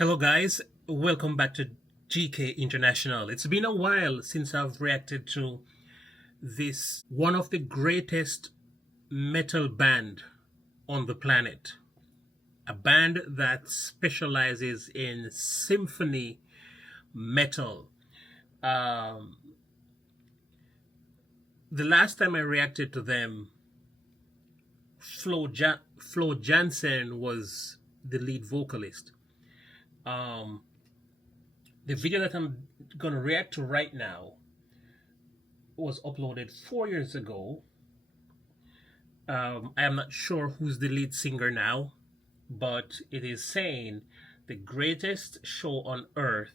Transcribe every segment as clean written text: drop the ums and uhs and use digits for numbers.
Hello, guys. Welcome back to GK International. It's been a while since I've reacted to this one of the greatest metal band on the planet. A band that specializes in symphony metal. The last time I reacted to them, Flo Jansen was the lead vocalist. The video that I'm going to react to right now was uploaded 4 years ago. I am not sure who's the lead singer now, but it is saying the greatest show on earth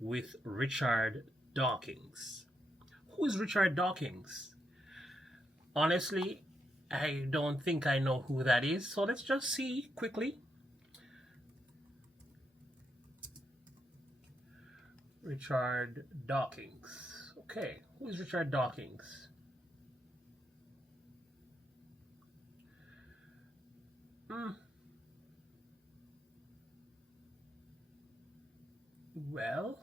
with Richard Dawkins. Who is Richard Dawkins? Honestly, I don't think I know who that is, so let's just see quickly. Richard Dawkins. Okay, who is Richard Dawkins? Well,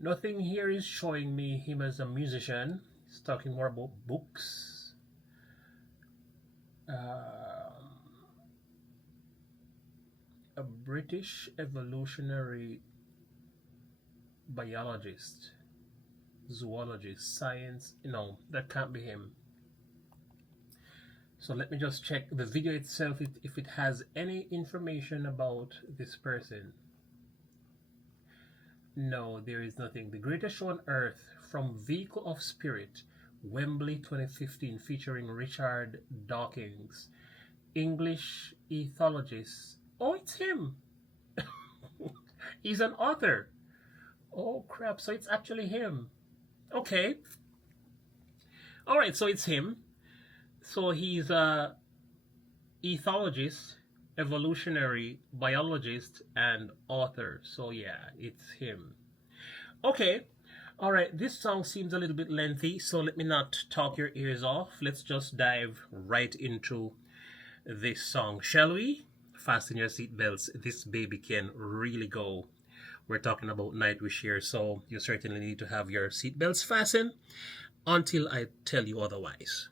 nothing here is showing me him as a musician. He's talking more about books. A British evolutionary biologist, zoologist, science. No, that can't be him. So let me just check the video itself if it has any information about this person. No, there is nothing. The greatest show on earth, from Vehicle of Spirit, Wembley 2015, featuring Richard Dawkins, English ethologist. Oh, it's him. He's an author. Oh crap, so it's actually him. Okay. All right, so it's him. So he's a ethologist, evolutionary biologist, and author. So yeah, it's him. Okay. All right, this song seems a little bit lengthy, so let me not talk your ears off. Let's just dive right into this song, shall we? Fasten your seatbelts. This baby can really go. We're talking about Nightwish here, so you certainly need to have your seatbelts fastened until I tell you otherwise.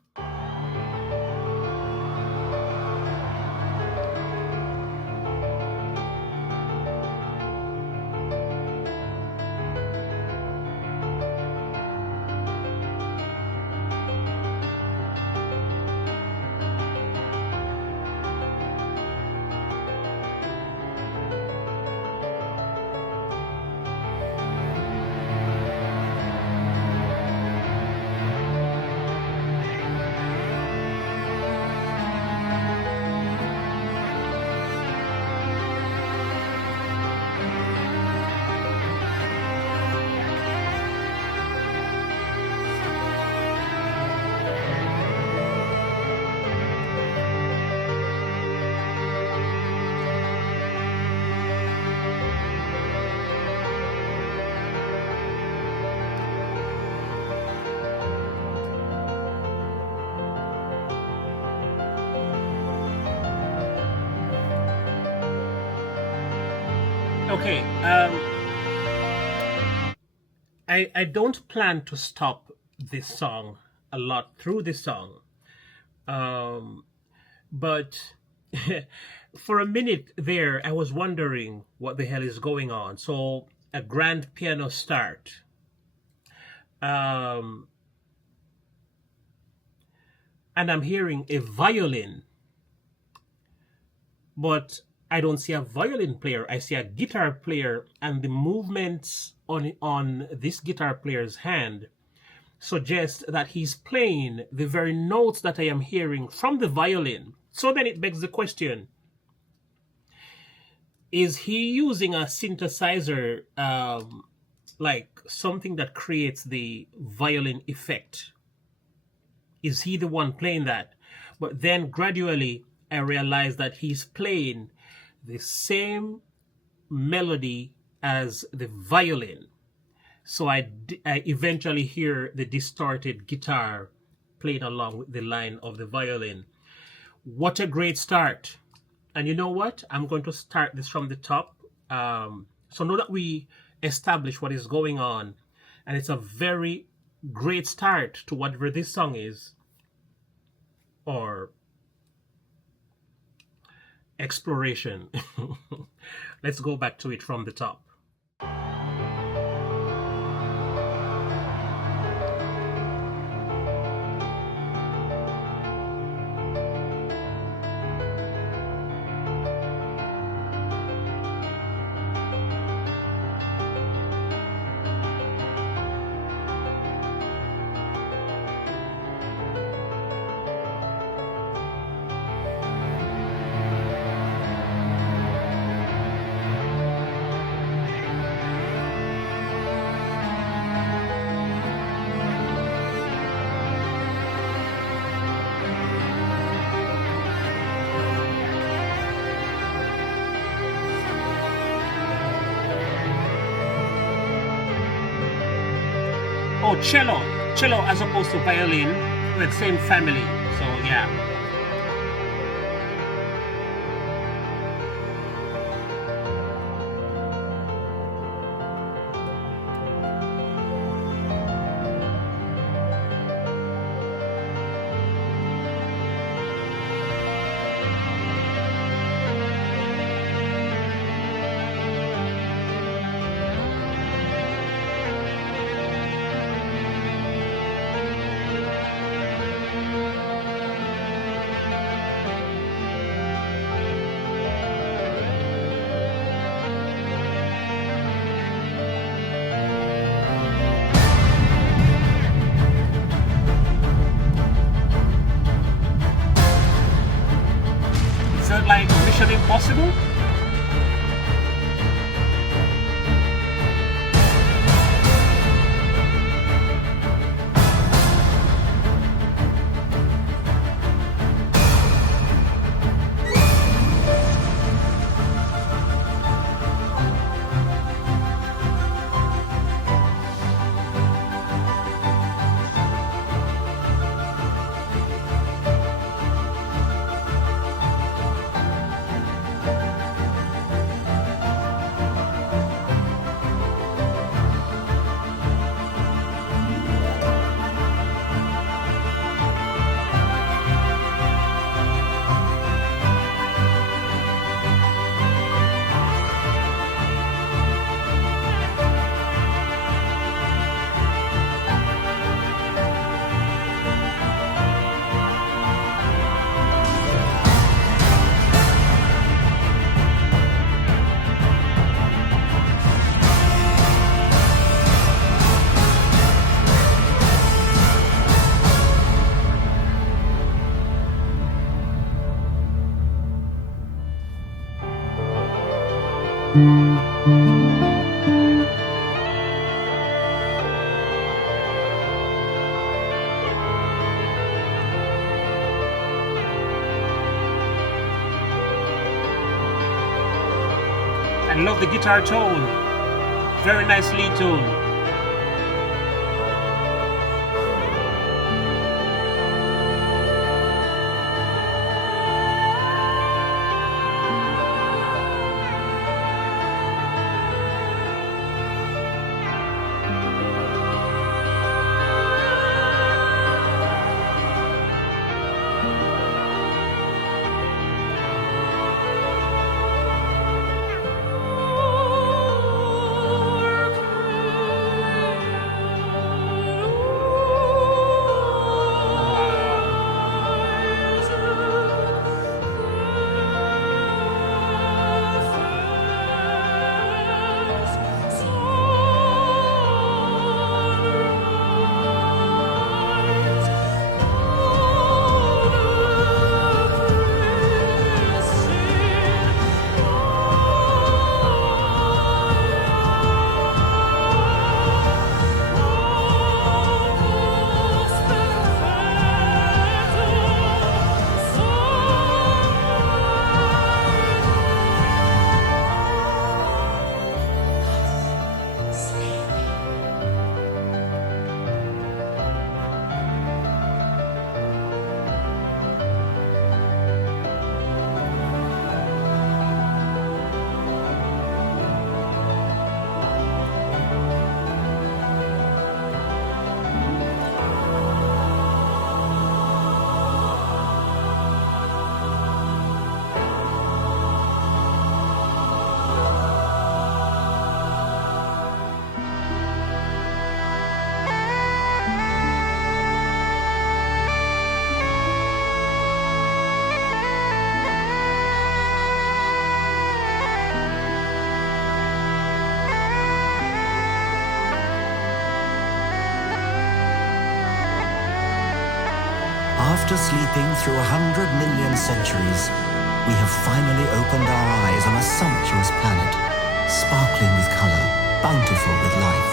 Okay, I don't plan to stop this song a lot through this song, but for a minute there, I was wondering what the hell is going on. So a grand piano start, and I'm hearing a violin, but I don't see a violin player. I see a guitar player, and the movements on this guitar player's hand suggest that he's playing the very notes that I am hearing from the violin. So then it begs the question, is he using a synthesizer, like something that creates the violin effect? Is he the one playing that? But then gradually I realized that he's playing the same melody as the violin. So I eventually hear the distorted guitar playing along with the line of the violin. What a great start. And you know what? I'm going to start this from the top. So now that we establish what is going on, and it's a very great start to whatever this song is, or exploration. Let's go back to it from the top. Oh, cello as opposed to violin, with same family. So yeah. Like Mission Impossible? I love the guitar tone. Very nice lead tone. After sleeping through 100 million centuries, we have finally opened our eyes on a sumptuous planet, sparkling with color, bountiful with life.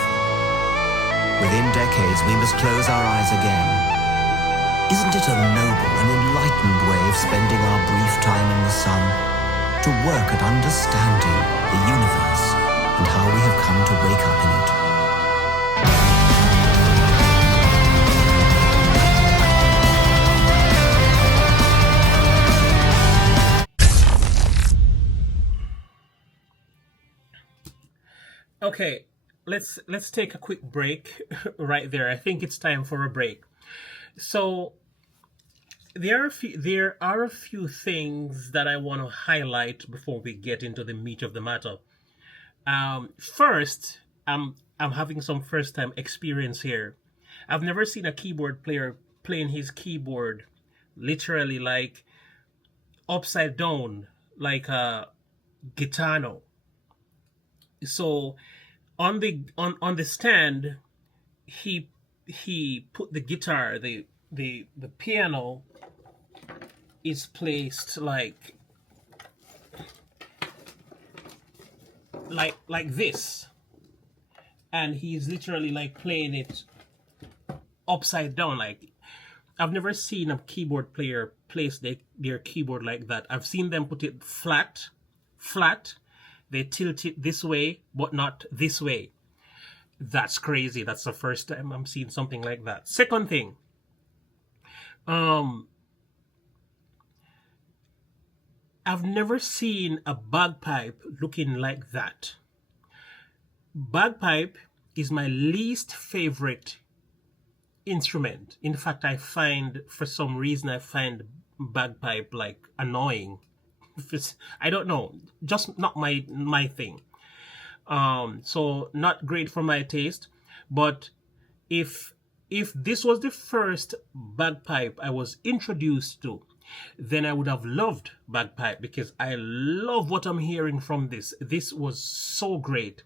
Within decades, we must close our eyes again. Isn't it a noble and enlightened way of spending our brief time in the sun? To work at understanding the universe and how we have come to wake up in it. Okay, let's take a quick break right there. I think it's time for a break. So there are a few things that I want to highlight before we get into the meat of the matter. First, I'm having some first time experience here. I've never seen a keyboard player playing his keyboard literally like upside down, like a guitar. So on the stand, he put the guitar, the piano is placed like this, and he's literally like playing it upside down. Like, I've never seen a keyboard player place their keyboard like that. I've seen them put it flat. They tilt it this way, but not this way. That's crazy. That's the first time I'm seeing something like that. Second thing, I've never seen a bagpipe looking like that. Bagpipe is my least favorite instrument. In fact, for some reason, I find bagpipe like annoying. I don't know, just not my thing. So not great for my taste. But if this was the first bagpipe I was introduced to, then I would have loved bagpipe, because I love what I'm hearing from this. This was so great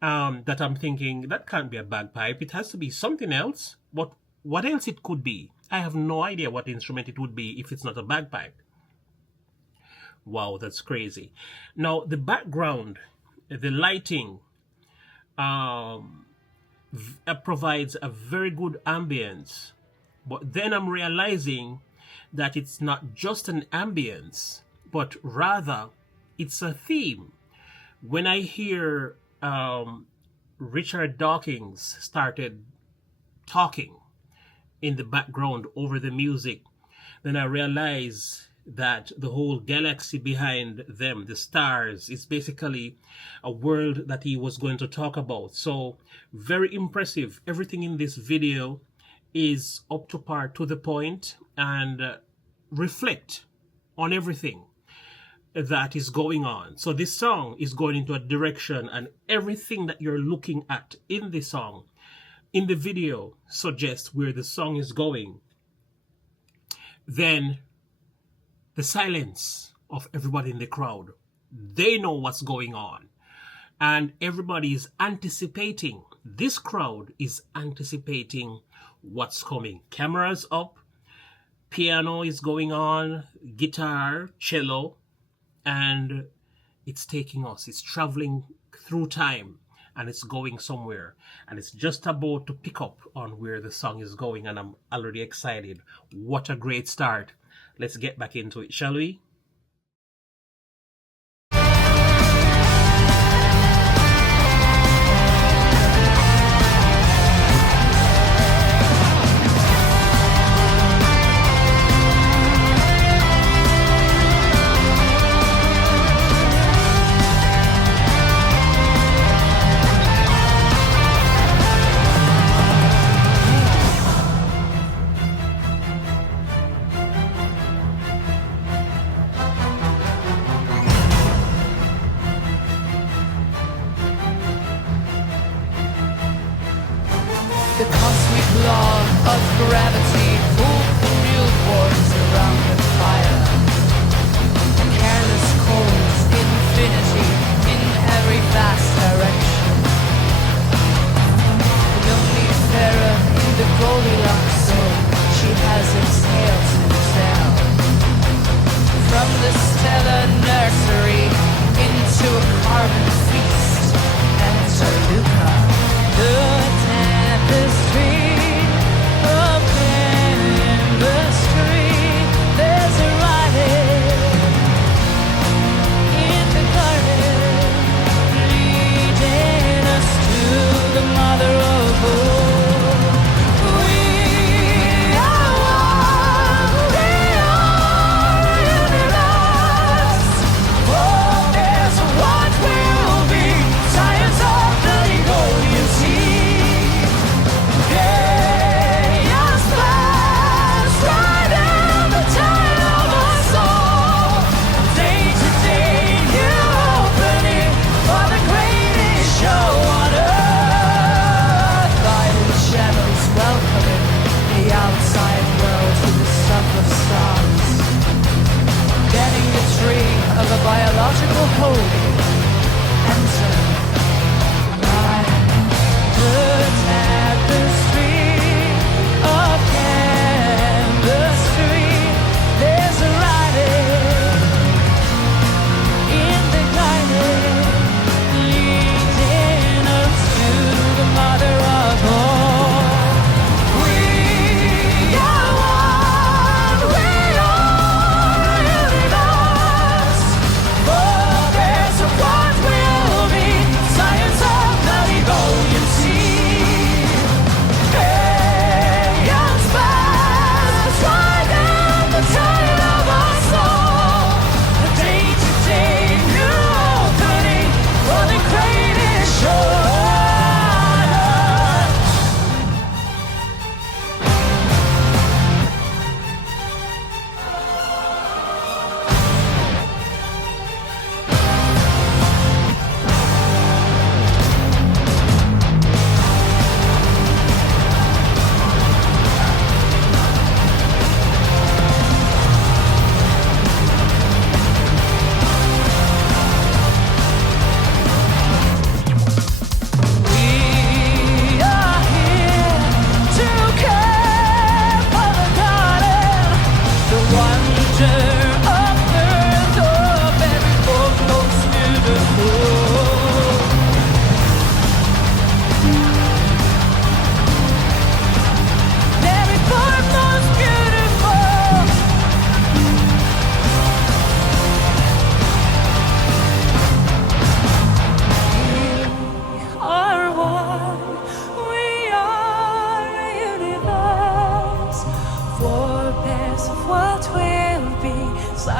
that I'm thinking that can't be a bagpipe. It has to be something else. But what else it could be? I have no idea what instrument it would be if it's not a bagpipe. Wow, that's crazy. Now, the background, the lighting provides a very good ambience. But then I'm realizing that it's not just an ambience, but rather it's a theme. When I hear Richard Dawkins started talking in the background over the music, then I realize that the whole galaxy behind them, the stars, is basically a world that he was going to talk about. So very impressive. Everything in this video is up to par, to the point, and reflect on everything that is going on. So this song is going into a direction, and everything that you're looking at in the song, in the video, suggests where the song is going. Then the silence of everybody in the crowd, they know what's going on, and everybody is anticipating. This crowd is anticipating what's coming. Cameras up, piano is going on, guitar, cello, and it's taking us. It's traveling through time, and it's going somewhere, and it's just about to pick up on where the song is going, and I'm already excited. What a great start. Let's get back into it, shall we? The cosmic law of gravity pulled the newborns around the fire. Careless cold infinity in every vast direction. The lonely pharaoh in the Goldilocks zone, she has exhaled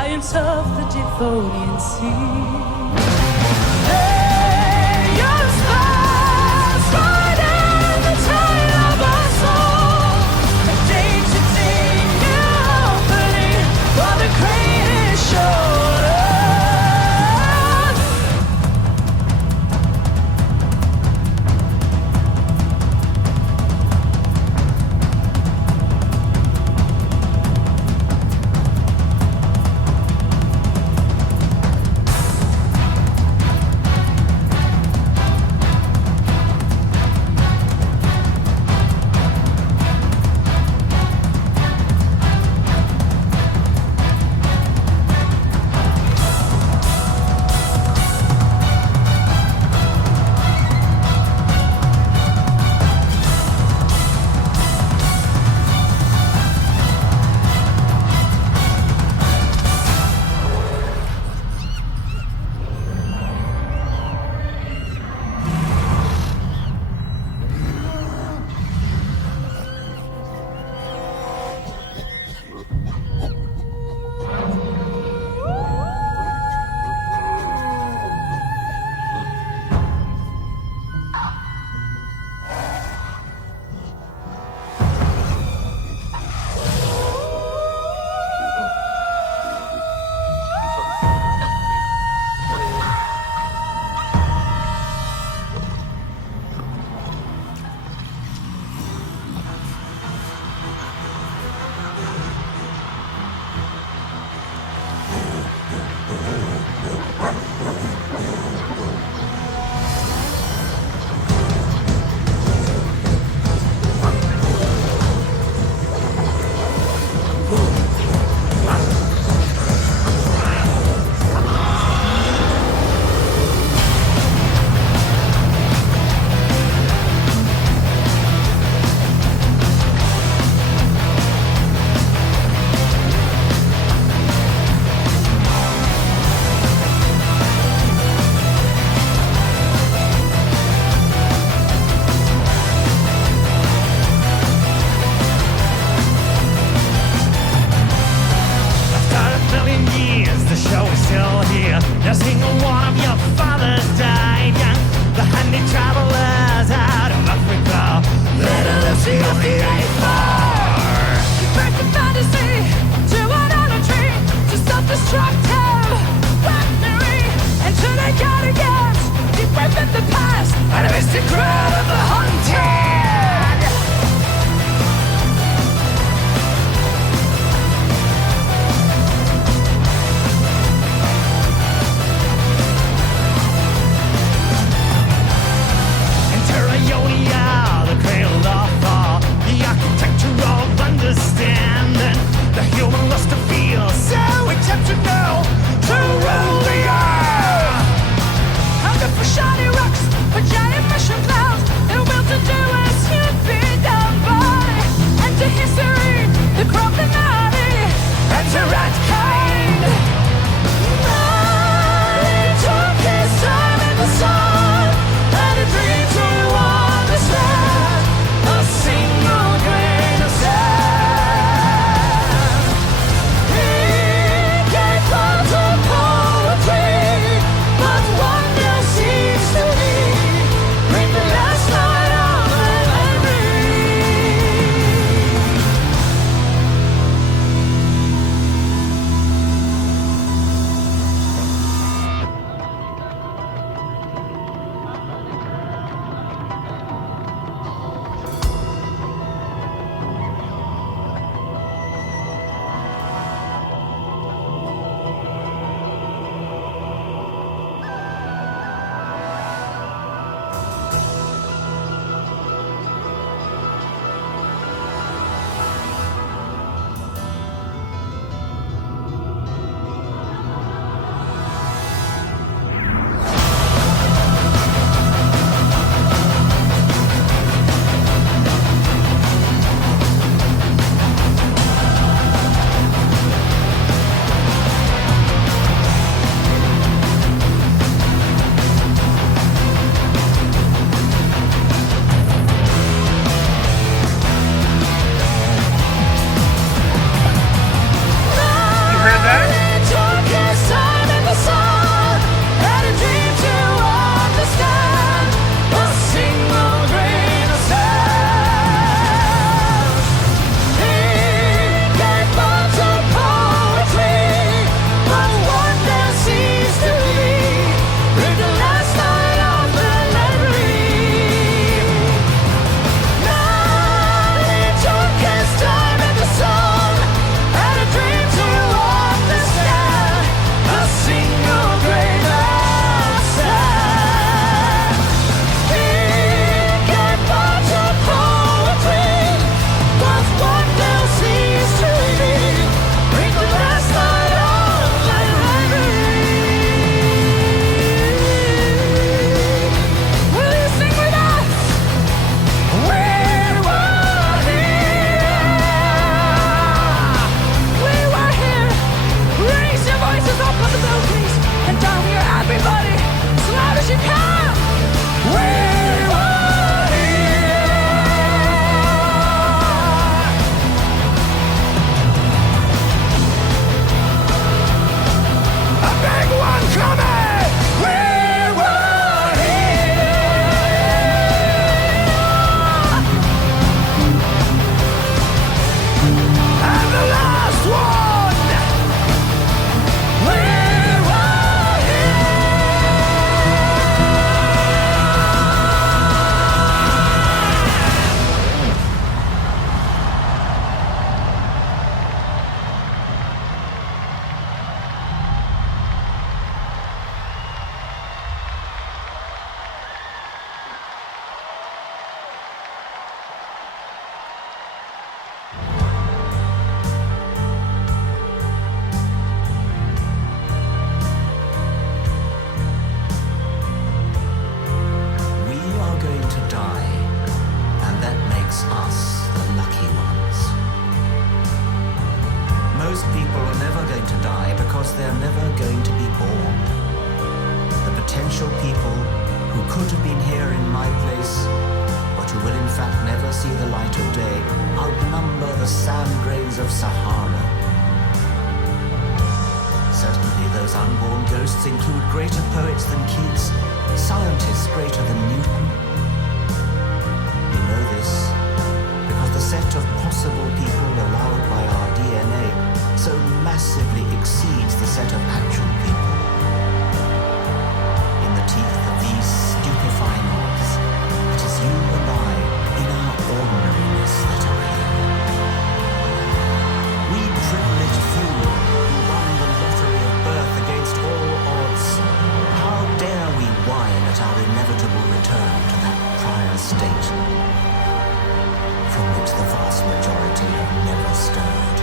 giants of the Devonian Sea. Hey, you're the stars, riding the tide of our soul. A day to day, new opening for the greatest show. For shiny rocks, for giant mushroom clouds, could have been here in my place, but who will in fact never see the light of day, outnumber the sand grains of Sahara. Certainly those unborn ghosts include greater poets than Keats, scientists greater than Newton. You know this because the set of possible people allowed by our DNA so massively exceeds the set of actual people. In the teeth of these stupefying odds, it is you and I, in our ordinariness, that are here. We privileged few who won the lottery of birth against all odds. How dare we whine at our inevitable return to that prior state from which the vast majority have never stirred?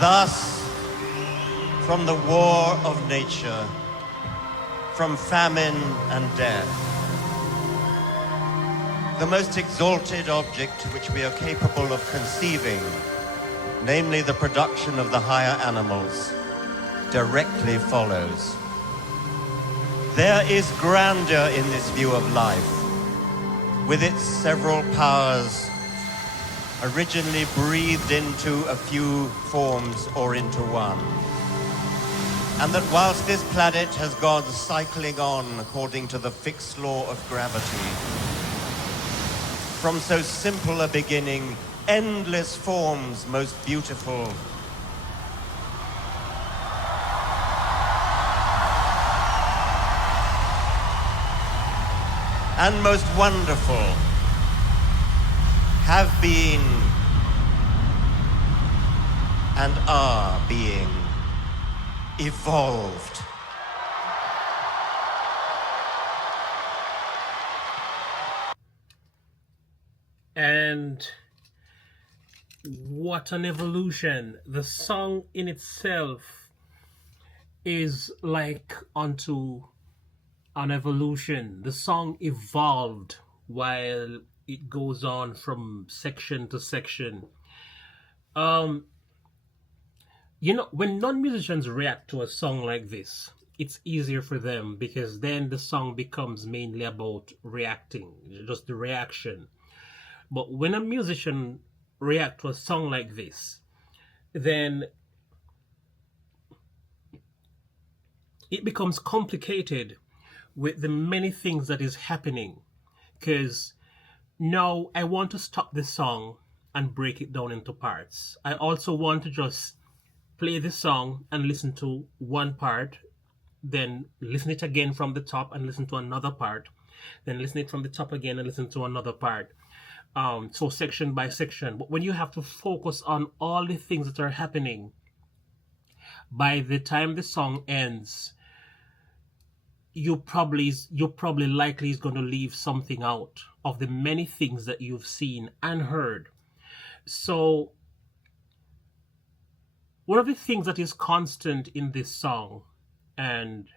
Thus, from the war of nature, from famine and death, the most exalted object which we are capable of conceiving, namely the production of the higher animals, directly follows. There is grandeur in this view of life, with its several powers originally breathed into a few forms or into one. And that whilst this planet has gone cycling on according to the fixed law of gravity, from so simple a beginning, endless forms most beautiful and most wonderful have been and are being evolved. And what an evolution. The song in itself is like unto an evolution. The song evolved while it goes on from section to section. You know, when non-musicians react to a song like this, it's easier for them because then the song becomes mainly about reacting, just the reaction. But when a musician reacts to a song like this, then it becomes complicated with the many things that is happening. Because now I want to stop the song and break it down into parts. I also want to just play the song and listen to one part, then listen it again from the top and listen to another part, then listen it from the top again and listen to another part. So section by section. But when you have to focus on all the things that are happening, by the time the song ends, you probably likely is going to leave something out of the many things that you've seen and heard. So one of the things that is constant in this song and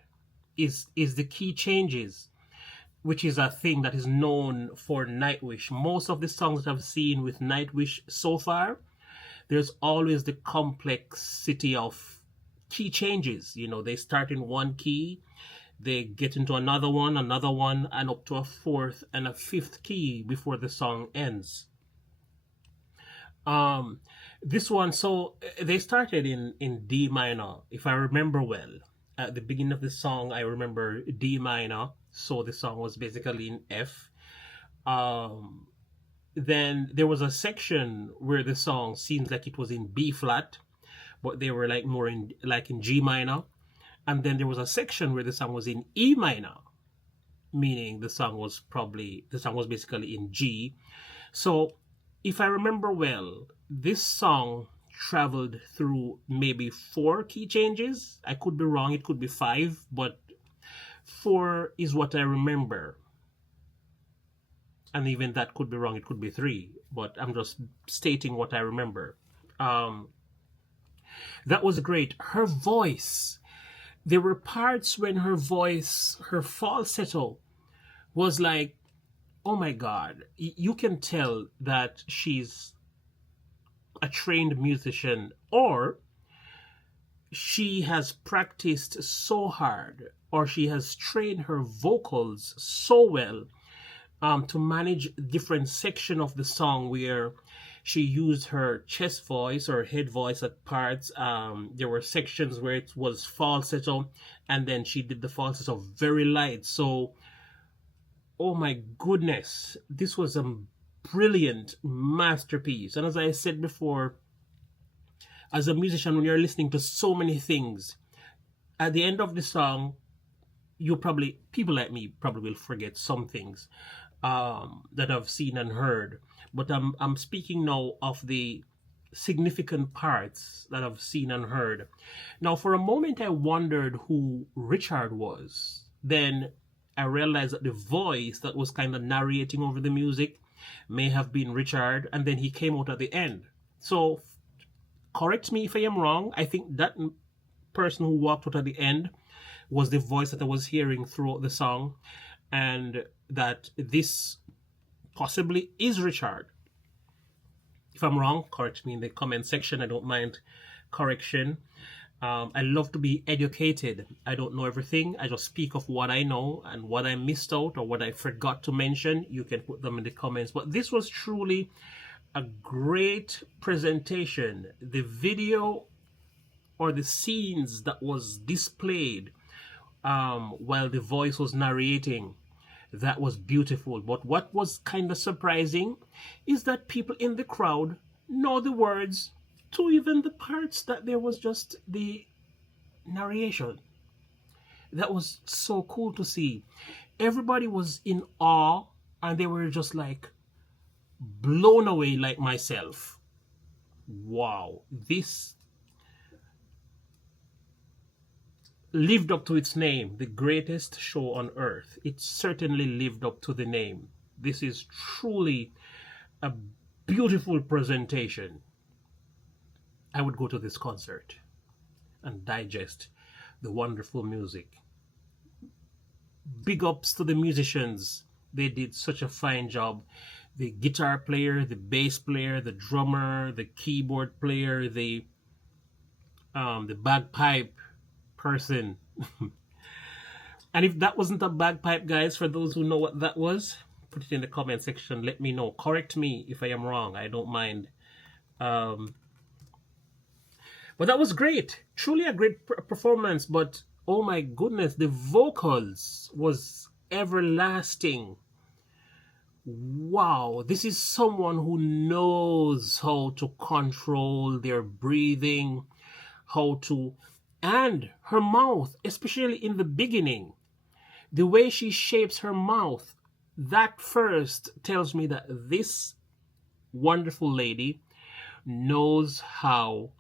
is the key changes, which is a thing that is known for Nightwish. Most of the songs that I've seen with Nightwish so far, there's always the complexity of key changes. You know, they start in one key, they get into another one, and up to a fourth and a fifth key before the song ends. This one, so they started in D minor, if I remember well. At the beginning of the song, I remember D minor, so the song was basically in F. Then there was a section where the song seems like it was in B flat, but they were like more in G minor. And then there was a section where the song was in E minor, meaning the song was basically in G. So if I remember well, this song traveled through maybe 4 key changes. I could be wrong, it could be 5, but 4 is what I remember. And even that could be wrong, it could be 3, but I'm just stating what I remember. That was great. Her voice, there were parts when her voice, her falsetto was like, oh my God, you can tell that she's a trained musician, or she has practiced so hard, or she has trained her vocals so well to manage different section of the song where she used her chest voice or head voice at parts. There were sections where it was falsetto, and then she did the falsetto very light. So, oh my goodness, this was a brilliant masterpiece. And as I said before, as a musician, when you're listening to so many things, at the end of the song, people like me probably will forget some things that I've seen and heard. But I'm speaking now of the significant parts that I've seen and heard. Now, for a moment, I wondered who Richard was. Then I realized that the voice that was kind of narrating over the music may have been Richard, and then he came out at the end. So, correct me if I am wrong. I think that person who walked out at the end was the voice that I was hearing throughout the song, and that this possibly is Richard. If I'm wrong, correct me in the comment section. I don't mind correction. I love to be educated. I don't know everything. I just speak of what I know, and what I missed out or what I forgot to mention, you can put them in the comments. But this was truly a great presentation. The video or the scenes that was displayed while the voice was narrating, that was beautiful. But what was kind of surprising is that people in the crowd know the words to even the parts that there was just the narration. That was so cool to see. Everybody was in awe, and they were just like blown away like myself. Wow, this lived up to its name, the greatest show on earth. It certainly lived up to the name. This is truly a beautiful presentation. I would go to this concert and digest the wonderful music. Big ups to the musicians. They did such a fine job. The guitar player, the bass player, the drummer, the keyboard player, the bagpipe person. And if that wasn't a bagpipe, guys, for those who know what that was, put it in the comment section. Let me know. Correct me if I am wrong. I don't mind. But that was great. Truly a great performance. But oh my goodness, the vocals was everlasting. Wow, this is someone who knows how to control their breathing, and her mouth, especially in the beginning, the way she shapes her mouth, that first tells me that this wonderful lady knows how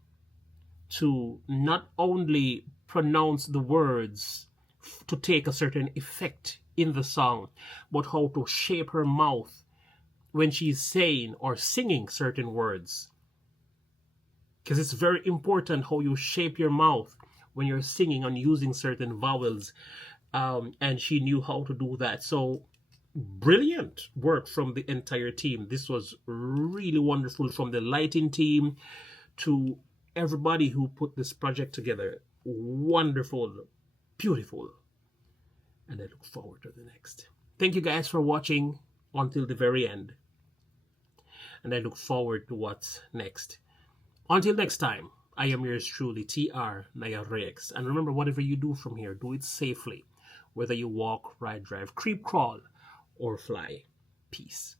to not only pronounce the words to take a certain effect in the song, but how to shape her mouth when she's saying or singing certain words. Because it's very important how you shape your mouth when you're singing and using certain vowels. And she knew how to do that. So brilliant work from the entire team. This was really wonderful, from the lighting team to everybody who put this project together. Wonderful, beautiful. And I look forward to the next. Thank you guys for watching until the very end. And I look forward to what's next. Until next time, I am yours truly, TR Naya-Rex. And remember, whatever you do from here, do it safely. Whether you walk, ride, drive, creep, crawl, or fly. Peace.